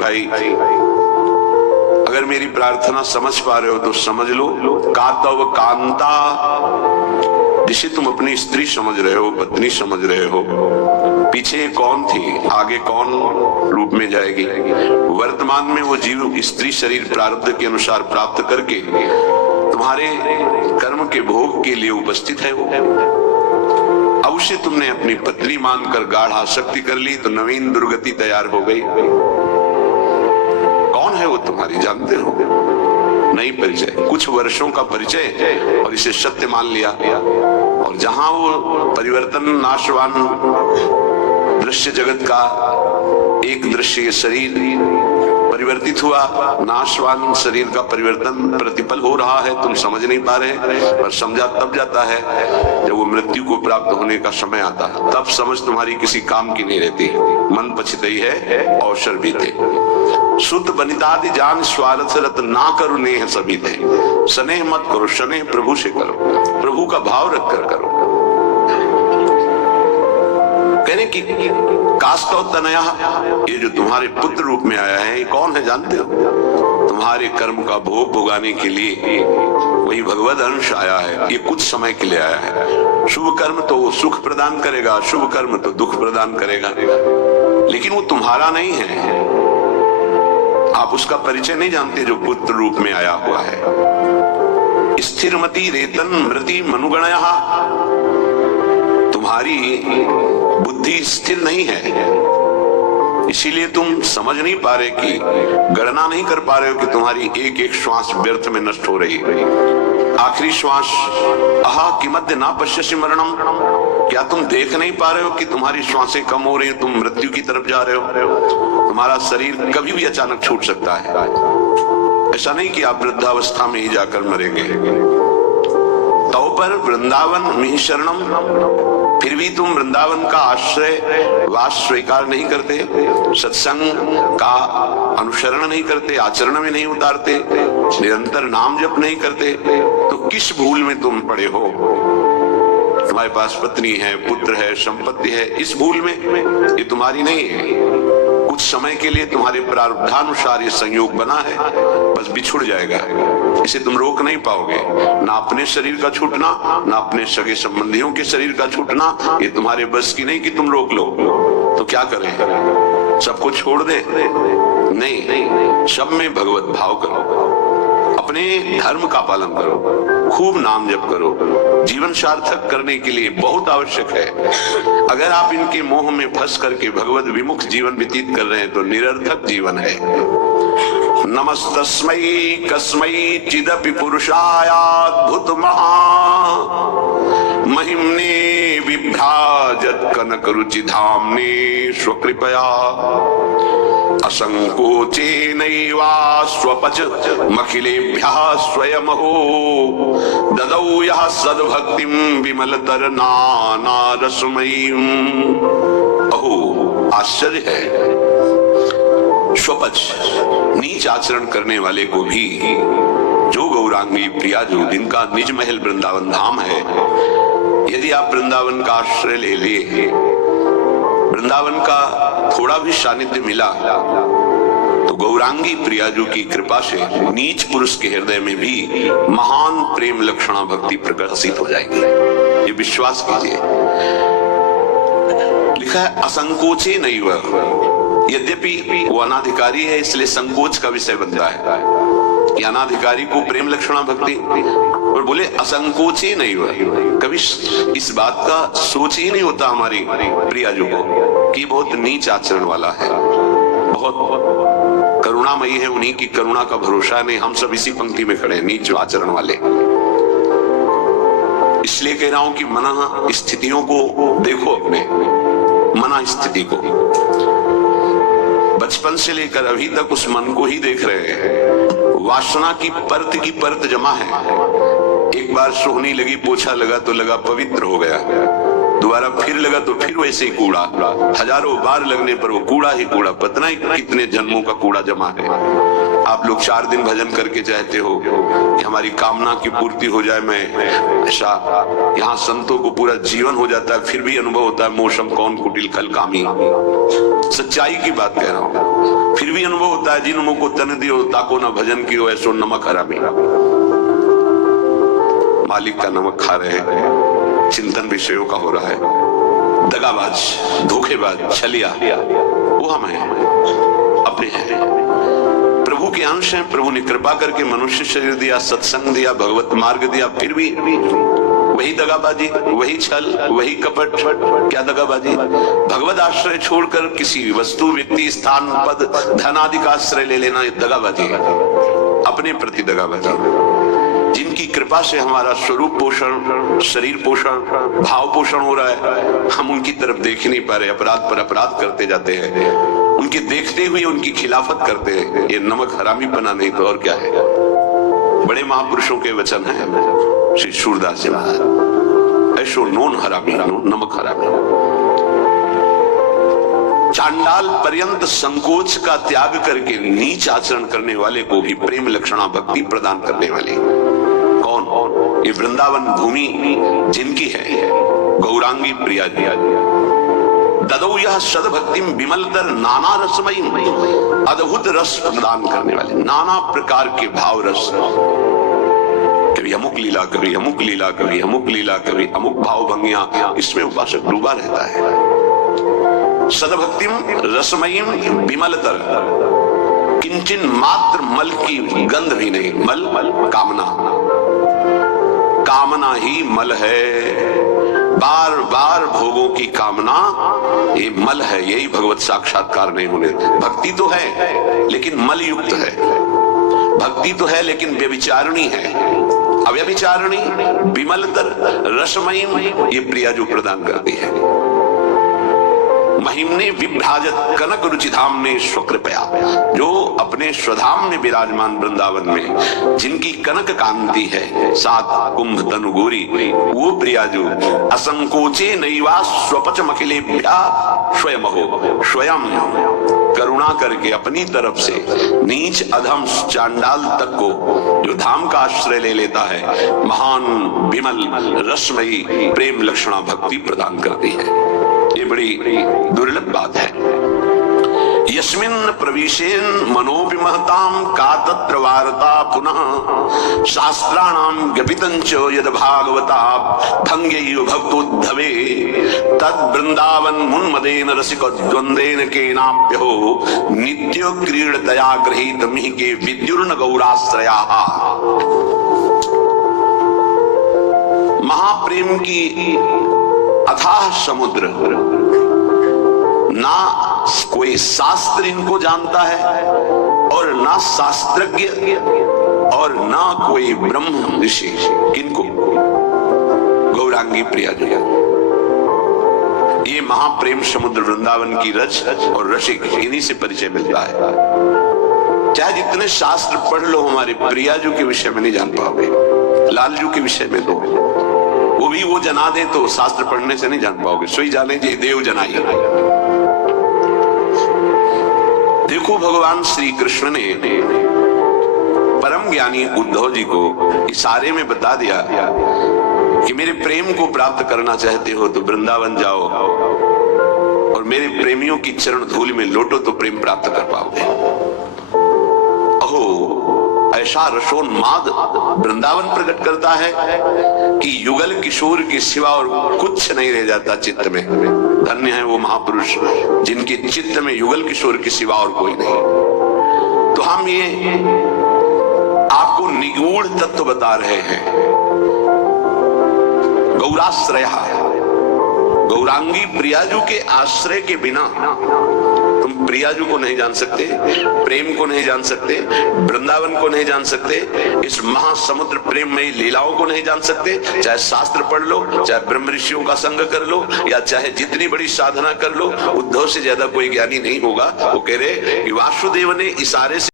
भाई अगर मेरी प्रार्थना समझ पा रहे हो तो समझ लो, कातव कांता जिसे तुम अपनी स्त्री समझ रहे हो, पत्नी समझ रहे हो, पीछे कौन थी, आगे कौन रूप में जाएगी। वर्तमान में वो जीव स्त्री शरीर प्रारब्ध के अनुसार प्राप्त करके तुम्हारे कर्म के भोग के लिए उपस्थित है। वो अब उसे तुमने अपनी पत्नी मानकर गाढ़ आसक्ति कर ली तो नवीन दुर्गति तैयार हो गई। कौन है वो तुम्हारी, जानते हो? नहीं परिचय, कुछ वर्षों का परिचय और इसे सत्य मान लिया। और जहां वो परिवर्तन नाशवान दृश्य जगत का एक दृश्य शरीर परिवर्तित हुआ, नाशवान शरीर का परिवर्तन प्रतिपल हो रहा है, तुम समझ नहीं पा रहे। पर समझा तब जाता है जब वो मृत्यु को प्राप्त होने का समय आता है, तब समझ तुम्हारी किसी काम की नहीं रहती। मन पछितई है अवसर भी थे। सुत बनितादि जान स्वार्थ रत ना करो नेह सभी थे। स्नेह मत करो, स्नेह प्रभु से करो, प्रभु का भाव रख कर करो। कहने की कास्तव तनया, ये जो तुम्हारे पुत्र रूप में आया है, ये कौन है जानते हो? तुम्हारे कर्म का भोग भोगाने के लिए वही भगवद अंश आया है। ये कुछ समय के लिए आया है। शुभ कर्म तो सुख प्रदान करेगा, शुभ कर्म तो दुख प्रदान करेगा, लेकिन वो तुम्हारा नहीं है। आप उसका परिचय नहीं जानते जो पुत्र रूप में आया हुआ है। स्थिरमति रेतन मृति मनुगणया, तुम्हारी बुद्धि स्थिर नहीं है, इसीलिए तुम समझ नहीं पा रहे कि गणना नहीं कर पा रहे हो कि तुम्हारी एक एक श्वास व्यर्थ में नष्ट हो रही है। आखिरी श्वास अहा किमद्य ना पश्यसि मरणम, क्या तुम देख नहीं पा रहे हो कि तुम्हारी श्वासें कम हो रही हैं, तुम मृत्यु की तरफ जा रहे हो। तुम्हारा शरीर कभी भी अचानक छूट सकता है। ऐसा नहीं कि आप वृद्धावस्था में ही जाकर मरेंगे। तो पर वृंदावन मिहि शरणम, फिर भी तुम वृंदावन का आश्रय वास स्वीकार नहीं करते, सत्संग का अनुसरण नहीं करते, आचरण में नहीं उतारते, निरंतर नाम जप नहीं करते, तो किस भूल में तुम पड़े हो? तुम्हारे पास पत्नी है, पुत्र है, संपत्ति है, इस भूल में, ये तुम्हारी नहीं है। कुछ समय के लिए तुम्हारे प्रारब्धानुसार ये संयोग बना है, बस बिछुड़ जाएगा, इसे तुम रोक नहीं पाओगे। ना अपने शरीर का छूटना, ना अपने सगे संबंधियों के शरीर का छूटना, ये तुम्हारे बस की नहीं कि तुम रोक लो। तो क्या करें? सबको छोड़ दे? नहीं, सब में भगवत भाव करो, अपने धर्म का पालन करो, खूब नाम जप करो। जीवन सार्थक करने के लिए बहुत आवश्यक है। अगर आप इनके मोह में फंस करके भगवत विमुख जीवन व्यतीत कर रहे हैं तो निरर्थक जीवन है। नमस्तस्मै कस्मै चिदपि पुरुषायाद्भुत महा महिम्ने विभ्राजत कनक रुचि धाम्ने स्वकृपया असंकोचेनैवा स्वपच मखिलेभ्यः स्वयमहो ददौ यः सद्भक्तिं विमलतर नानारसमयीं। अहो आश्चर्य है, स्वपच नीच आचरण करने वाले को भी जो गौरांगी प्रिया, जो जिनका निज महल वृंदावन धाम है, यदि आप वृंदावन का आश्रय ले लिए, वृंदावन का थोड़ा भी सानिध्य मिला, तो गौरांगी प्रियाजू की कृपा से नीच पुरुष के हृदय में भी महान प्रेम लक्षणा भक्ति प्रकाशित हो जाएगी। ये विश्वास कीजिए। लिखा है असंकोचे नैव, यद्यपि वो अनाधिकारी है इसलिए संकोच का विषय बनता है कि अनाधिकारी को प्रेम लक्षणा भक्ति, और बोले असंकोचे नहीं हुआ। कभी इस बात का सोच ही नहीं होता हमारी प्रियाजू को कि बहुत नीच आचरण वाला है, बहुत करुणामयी है, उन्हीं की करुणा का भरोसा नहीं। हम सब इसी पंक्ति में खड़े हैं, नीच आचरण वाले। इसलिए कह रहा हूं कि मना स्थितियों को देखो, अपने मना स्थिति को। बचपन से लेकर अभी तक उस मन को ही देख रहे हैं। वासना की परत जमा है। एक बार सोहनी लगी, पोछा लगा तो लगा पवित्र हो गया। दोबारा फिर लगा तो फिर वैसे ही कूड़ा, हजारों बार लगने पर वो कूड़ा ही कूड़ा, पता नहीं कितने जन्मों का कूड़ा जमा है। आप लोग 4 दिन भजन करके चाहते हो कि हमारी कामना की पूर्ति हो जाए, मैं ऐसा, यहाँ संतों को पूरा जीवन हो जाता है, फिर भी अनुभव होता है मोशम कौन कुटिल खल कामी। सच्चाई की बात कह रहा हूं, फिर भी अनुभव होता है जिन मुंह को तन दियो ताको ना भजन की हो ऐसो नमक हरामी। मालिक का नमक खा रहे हैं, चिंतन विषयों का हो रहा है, दगाबाज, धोखेबाज, छलिया वो हम हैं, अपने हैं, प्रभु के अंश हैं। प्रभु ने कृपा करके मनुष्य शरीर दिया, सत्संग दिया, भगवत मार्ग दिया, फिर भी वही दगाबाजी, वही छल, वही कपट। क्या दगाबाजी? भगवत आश्रय छोड़कर किसी वस्तु, व्यक्ति, स्थान, पद, धन आदि का आश्रय ले लेना, ये दगाबाजी है, अपने प्रति दगाबाजी। जिनकी कृपा से हमारा स्वरूप पोषण, शरीर पोषण, भाव पोषण हो रहा है, हम उनकी तरफ देख नहीं पा रहे, अपराध पर अपराध करते जाते हैं, उनके देखते हुए उनकी खिलाफत करते हैं। ये नमक हरामी पना नहीं तो और क्या है। बड़े महापुरुषों के वचन हैं, श्री सूरदास जी महाराज, ऐसो नोन हरामी, नमक हरामी। चांडाल पर्यंत संकोच का त्याग करके नीच आचरण करने वाले को भी प्रेम लक्षणा भक्ति प्रदान करने वाले कौन? ये वृंदावन भूमि जिनकी है, गौरांगी प्रिया जी, ददौ यह सदभक्तिम विमलतर नाना रसमयी, अद्भुत रस प्रदान करने वाले, नाना प्रकार के भाव रस, कभी अमुक लीला, कभी अमुक लीला, कभी अमुक लीला, कभी अमुक भाव भंगिया, इसमें उपासक डूबा रहता है। सदभक्तिम रसमयीम विमलतर, किंचन मात्र मल की गंध भी नहीं। मल कामना, कामना ही मल है, बार बार भोगों की कामना ये मल है, यही भगवत साक्षात्कार नहीं होने। भक्ति तो है लेकिन मल युक्त है, भक्ति तो है लेकिन व्यभिचारिणी है, अव्यभिचारिणी, विमलतर रसमयी, ये प्रिया जो प्रदान करती है। महिमने विभ्राजत कनक रुचिधाम ने स्वकृपया, जो अपने स्वधाम में विराजमान वृंदावन में जिनकी कनक कांति है, 7 कुंभ तनु गोरी, वो प्रिया जो असंकोचे नैवा स्वपच मखिलेभ्या स्वयं हो, स्वयं करुणा करके अपनी तरफ से नीच अधम चांडाल तक को जो धाम का आश्रय ले लेता है, महान विमल रसमयी प्रेम लक्षणा भक्ति प्रदान करती है। ये बड़ी दुर्लभ बात है। यस्मिन् प्रविशेन मनोपि महतां का तत्र वार्ता पुनः शास्त्राणां ज्ञपितञ्च यद भागवता भंग्यैव भक्तोद्धवे तद वृंदावन मुन्मदेन रसिक द्वंदेन केनाप्यो नित्य क्रीडतया गृहीत मिहि विद्युर्न गौराश्रयाः। महाप्रेम की अथाह समुद्र, ना कोई शास्त्र इनको जानता है और ना शास्त्रज्ञ और ना कोई ब्रह्म ऋषि, किनको? गौरांगी प्रिया जी। ये महाप्रेम समुद्र वृंदावन की रच और रसिक, इन्हीं से परिचय मिलता है। चाहे जितने शास्त्र पढ़ लो, हमारे प्रियाजू के विषय में नहीं जान पाओगे, लालजू के विषय में तो वो भी वो जना दे तो शास्त्र पढ़ने से नहीं जान पाओगे, सोई जाने जे देव जनाई। देखो भगवान श्री कृष्ण ने परम ज्ञानी उद्धव जी को इशारे में बता दिया कि मेरे प्रेम को प्राप्त करना चाहते हो तो वृंदावन जाओ और मेरे प्रेमियों की चरण धूल में लोटो तो प्रेम प्राप्त कर पाओगे। अहो, ऐसा रसोन्माद वृंदावन प्रकट करता है कि युगल किशोर के सिवा और कुछ नहीं रह जाता चित्त में। धन्य है वो महापुरुष जिनके चित्त में युगल किशोर के सिवा और कोई नहीं। तो हम ये आपको निगूढ़ तत्व बता रहे हैं। गौराश्रया, गौरांगी प्रियाजू के आश्रय के बिना तुम प्रियाजू को नहीं जान सकते, प्रेम को नहीं जान सकते, वृंदावन को नहीं जान सकते, इस महासमुद्र प्रेम में लीलाओं को नहीं जान सकते। चाहे शास्त्र पढ़ लो, चाहे ब्रह्म ऋषियों का संग कर लो, या चाहे जितनी बड़ी साधना कर लो, उद्धव से ज्यादा कोई ज्ञानी नहीं होगा। वो कह रहे कि वासुदेव ने इशारे से